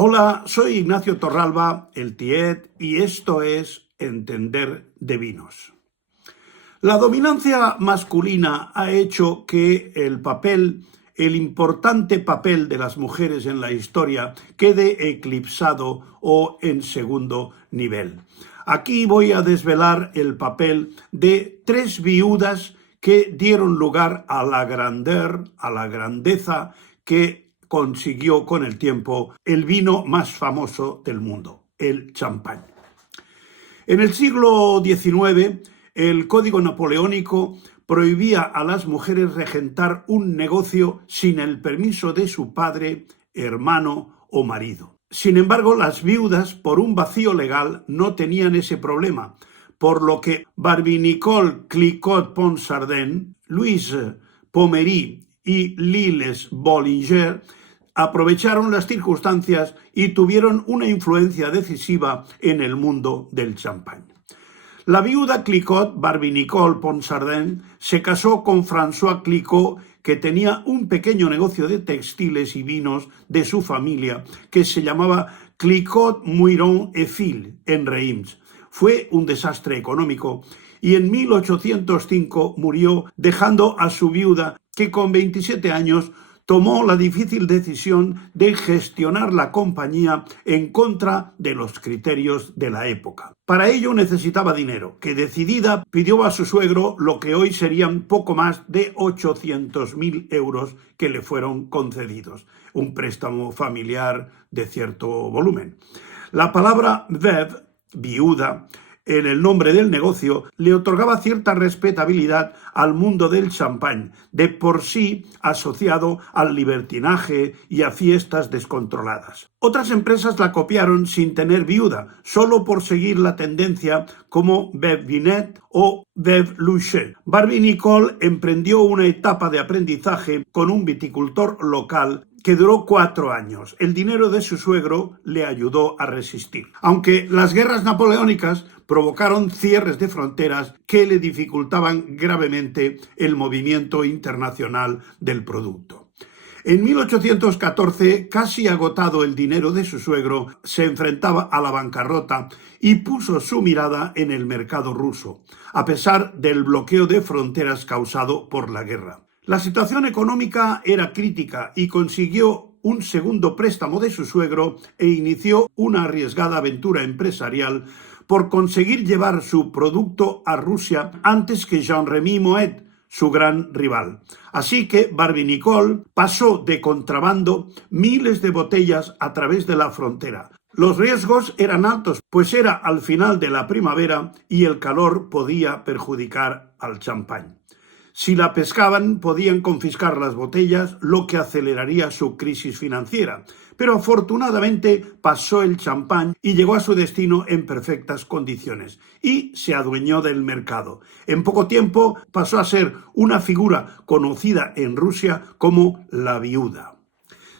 Hola, soy Ignacio Torralba, el Tiet, y esto es Entender de Vinos. La dominancia masculina ha hecho que el importante papel de las mujeres en la historia quede eclipsado o en segundo nivel. Aquí voy a desvelar el papel de tres viudas que dieron lugar a la grandeza que consiguió con el tiempo el vino más famoso del mundo, el champán. En el siglo XIX, el Código Napoleónico prohibía a las mujeres regentar un negocio sin el permiso de su padre, hermano o marido. Sin embargo, las viudas, por un vacío legal, no tenían ese problema, por lo que Barbey-Nicole Clicquot-Ponsardin, Louise Pommery y Lilles Bollinger aprovecharon las circunstancias y tuvieron una influencia decisiva en el mundo del champán. La viuda Clicquot, Barbey-Nicole Ponsardin, se casó con François Clicquot, que tenía un pequeño negocio de textiles y vinos de su familia que se llamaba Clicquot Muiron et Fils en Reims. Fue un desastre económico y en 1805 murió, dejando a su viuda, que con 27 años tomó la difícil decisión de gestionar la compañía en contra de los criterios de la época. Para ello necesitaba dinero, que decidida pidió a su suegro lo que hoy serían poco más de 800.000 euros que le fueron concedidos, un préstamo familiar de cierto volumen. La palabra veuve, viuda, en el nombre del negocio, le otorgaba cierta respetabilidad al mundo del champán, de por sí asociado al libertinaje y a fiestas descontroladas. Otras empresas la copiaron sin tener viuda, solo por seguir la tendencia, como Veuve Vinette o Veuve Louchet. Barbey-Nicole emprendió una etapa de aprendizaje con un viticultor local que duró 4 años. El dinero de su suegro le ayudó a resistir. Aunque las guerras napoleónicas provocaron cierres de fronteras que le dificultaban gravemente el movimiento internacional del producto. En 1814, casi agotado el dinero de su suegro, se enfrentaba a la bancarrota y puso su mirada en el mercado ruso, a pesar del bloqueo de fronteras causado por la guerra. La situación económica era crítica y consiguió un segundo préstamo de su suegro e inició una arriesgada aventura empresarial por conseguir llevar su producto a Rusia antes que Jean-Remy Moet, su gran rival. Así que Barbey-Nicole pasó de contrabando miles de botellas a través de la frontera. Los riesgos eran altos, pues era al final de la primavera y el calor podía perjudicar al champán. Si la pescaban, podían confiscar las botellas, lo que aceleraría su crisis financiera. Pero afortunadamente pasó el champán y llegó a su destino en perfectas condiciones y se adueñó del mercado. En poco tiempo pasó a ser una figura conocida en Rusia como la viuda.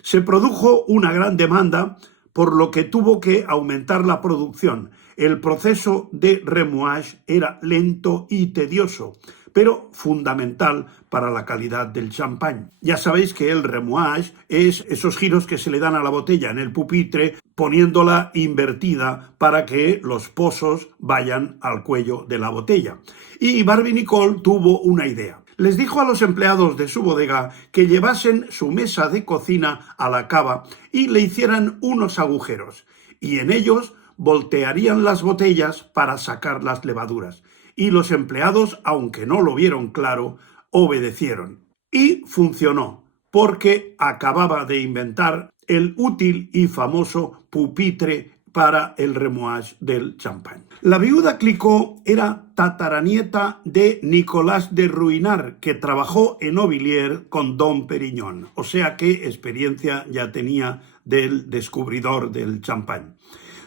Se produjo una gran demanda, por lo que tuvo que aumentar la producción. El proceso de remuage era lento y tedioso, pero fundamental para la calidad del champán. Ya sabéis que el remuage es esos giros que se le dan a la botella en el pupitre, poniéndola invertida para que los pozos vayan al cuello de la botella. Y Barbey-Nicole tuvo una idea. Les dijo a los empleados de su bodega que llevasen su mesa de cocina a la cava y le hicieran unos agujeros, y en ellos voltearían las botellas para sacar las levaduras. Y los empleados, aunque no lo vieron claro, obedecieron. Y funcionó, porque acababa de inventar el útil y famoso pupitre para el remuage del champán. La viuda Clicquot era tataranieta de Nicolas de Ruinart, que trabajó en Auvilliers con Dom Perignon, o sea que experiencia ya tenía del descubridor del champán.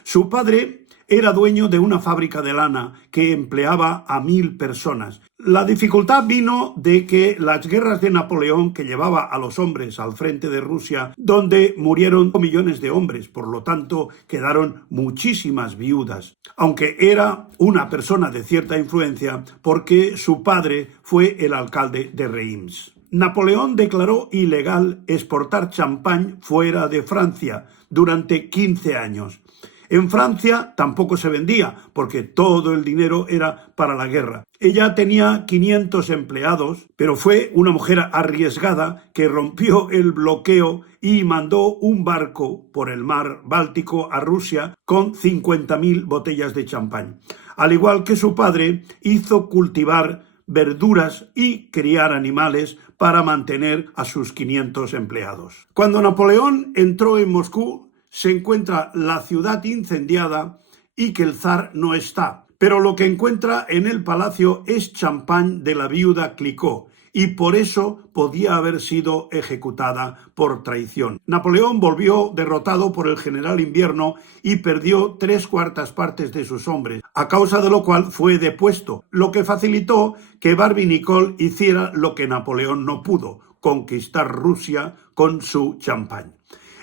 Su padre era dueño de una fábrica de lana que empleaba a 1.000 personas. La dificultad vino de que las guerras de Napoleón, que llevaba a los hombres al frente de Rusia, donde murieron millones de hombres, por lo tanto quedaron muchísimas viudas, aunque era una persona de cierta influencia porque su padre fue el alcalde de Reims. Napoleón declaró ilegal exportar champán fuera de Francia durante 15 años. En Francia tampoco se vendía, porque todo el dinero era para la guerra. Ella tenía 500 empleados, pero fue una mujer arriesgada que rompió el bloqueo y mandó un barco por el mar Báltico a Rusia con 50.000 botellas de champán. Al igual que su padre, hizo cultivar verduras y criar animales para mantener a sus 500 empleados. Cuando Napoleón entró en Moscú, se encuentra la ciudad incendiada y que el zar no está. Pero lo que encuentra en el palacio es champán de la viuda Clicquot, y por eso podía haber sido ejecutada por traición. Napoleón volvió derrotado por el general Invierno y perdió 3/4 partes de sus hombres, a causa de lo cual fue depuesto, lo que facilitó que Barbey-Nicole hiciera lo que Napoleón no pudo, conquistar Rusia con su champán.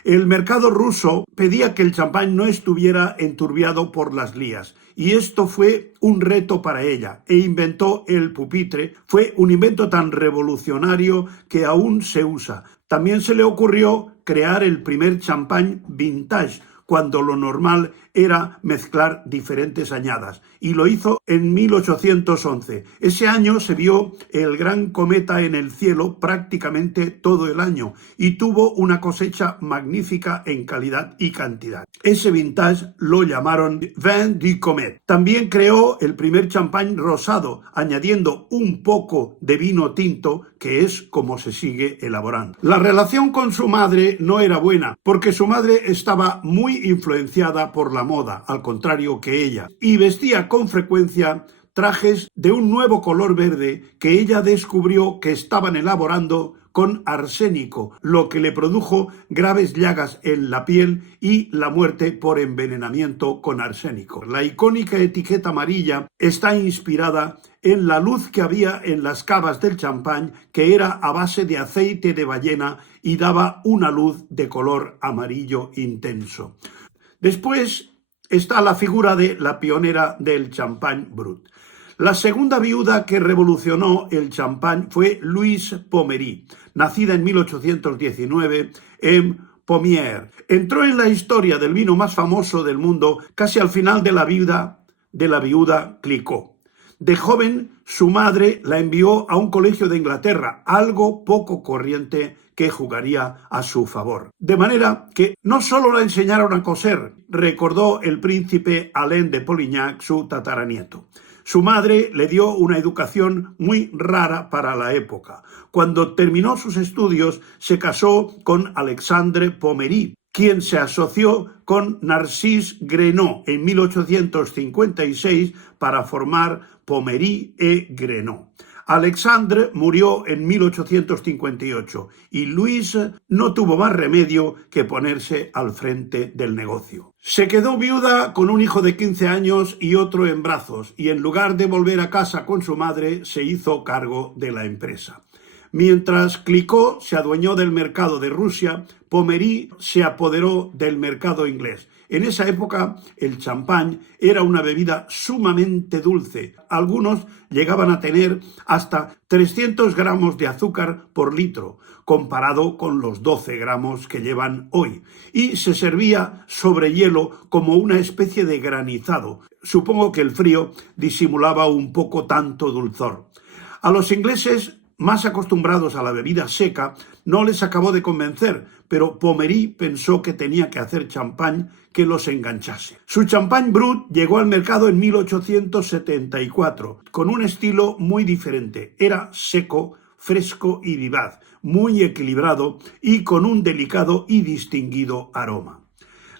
El mercado ruso pedía que el champán no estuviera enturbiado por las lías, y esto fue un reto para ella, e inventó el pupitre. Fue un invento tan revolucionario que aún se usa. También se le ocurrió crear el primer champán vintage, cuando lo normal era mezclar diferentes añadas, y lo hizo en 1811. Ese año se vio el gran cometa en el cielo prácticamente todo el año y tuvo una cosecha magnífica en calidad y cantidad. Ese vintage lo llamaron Vin du Comet. También creó el primer champán rosado, añadiendo un poco de vino tinto, que es como se sigue elaborando. La relación con su madre no era buena, porque su madre estaba muy influenciada por la moda, al contrario que ella, y vestía con frecuencia trajes de un nuevo color verde que ella descubrió que estaban elaborando con arsénico, lo que le produjo graves llagas en la piel y la muerte por envenenamiento con arsénico. La icónica etiqueta amarilla está inspirada en la luz que había en las cavas del champán, que era a base de aceite de ballena y daba una luz de color amarillo intenso. Después está la figura de la pionera del champán brut. La segunda viuda que revolucionó el champán fue Louise Pommery, nacida en 1819 en Pommières. Entró en la historia del vino más famoso del mundo casi al final de la viuda Clicquot. De joven, su madre la envió a un colegio de Inglaterra, algo poco corriente que jugaría a su favor. De manera que no solo la enseñaron a coser, recordó el príncipe Alain de Polignac, su tataranieto. Su madre le dio una educación muy rara para la época. Cuando terminó sus estudios, se casó con Alexandre Pommery, quien se asoció con Narcisse Grenot en 1856 para formar Pommery et Grenot. Alexandre murió en 1858 y Louise no tuvo más remedio que ponerse al frente del negocio. Se quedó viuda con un hijo de 15 años y otro en brazos, y en lugar de volver a casa con su madre, se hizo cargo de la empresa. Mientras Clicquot se adueñó del mercado de Rusia, Pommery se apoderó del mercado inglés. En esa época, el champán era una bebida sumamente dulce. Algunos llegaban a tener hasta 300 gramos de azúcar por litro, comparado con los 12 gramos que llevan hoy. Y se servía sobre hielo como una especie de granizado. Supongo que el frío disimulaba un poco tanto dulzor. A los ingleses, más acostumbrados a la bebida seca, no les acabó de convencer, pero Pommery pensó que tenía que hacer champán que los enganchase. Su champán brut llegó al mercado en 1874, con un estilo muy diferente. Era seco, fresco y vivaz, muy equilibrado y con un delicado y distinguido aroma.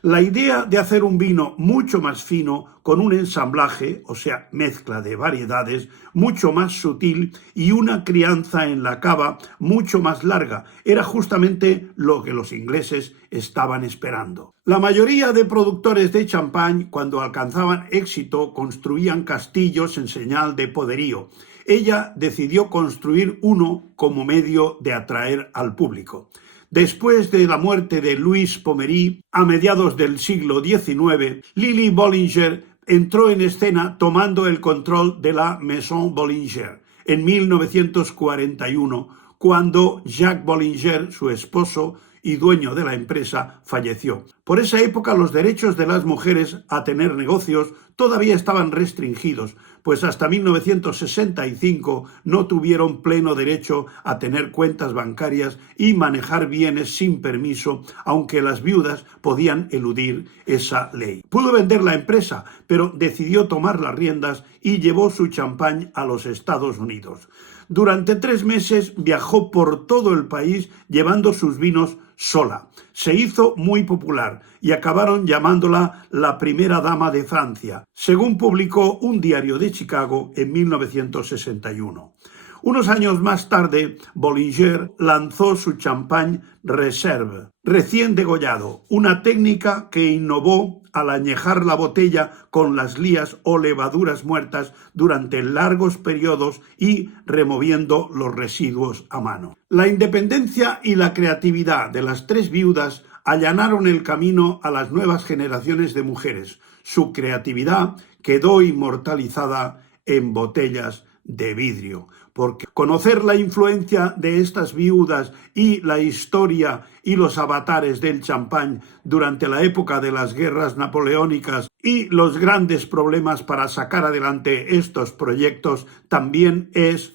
La idea de hacer un vino mucho más fino, con un ensamblaje, o sea, mezcla de variedades, mucho más sutil y una crianza en la cava mucho más larga, era justamente lo que los ingleses estaban esperando. La mayoría de productores de champán, cuando alcanzaban éxito, construían castillos en señal de poderío. Ella decidió construir uno como medio de atraer al público. Después de la muerte de Louise Pommery, a mediados del siglo XIX, Lily Bollinger entró en escena tomando el control de la Maison Bollinger en 1941 cuando Jacques Bollinger, su esposo y dueño de la empresa, falleció. Por esa época los derechos de las mujeres a tener negocios todavía estaban restringidos, pues hasta 1965 no tuvieron pleno derecho a tener cuentas bancarias y manejar bienes sin permiso, aunque las viudas podían eludir esa ley. Pudo vender la empresa, pero decidió tomar las riendas y llevó su champán a los Estados Unidos. Durante 3 meses viajó por todo el país llevando sus vinos sola. Se hizo muy popular y acabaron llamándola la primera dama de Francia, según publicó un diario de Chicago en 1961. Unos años más tarde, Bollinger lanzó su champán Reserve, recién degollado, una técnica que innovó al añejar la botella con las lías o levaduras muertas durante largos periodos y removiendo los residuos a mano. La independencia y la creatividad de las 3 viudas allanaron el camino a las nuevas generaciones de mujeres. Su creatividad quedó inmortalizada en botellas de vidrio, porque conocer la influencia de estas viudas y la historia y los avatares del champán durante la época de las guerras napoleónicas y los grandes problemas para sacar adelante estos proyectos también es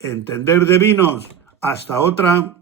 entender de vinos. Hasta otra.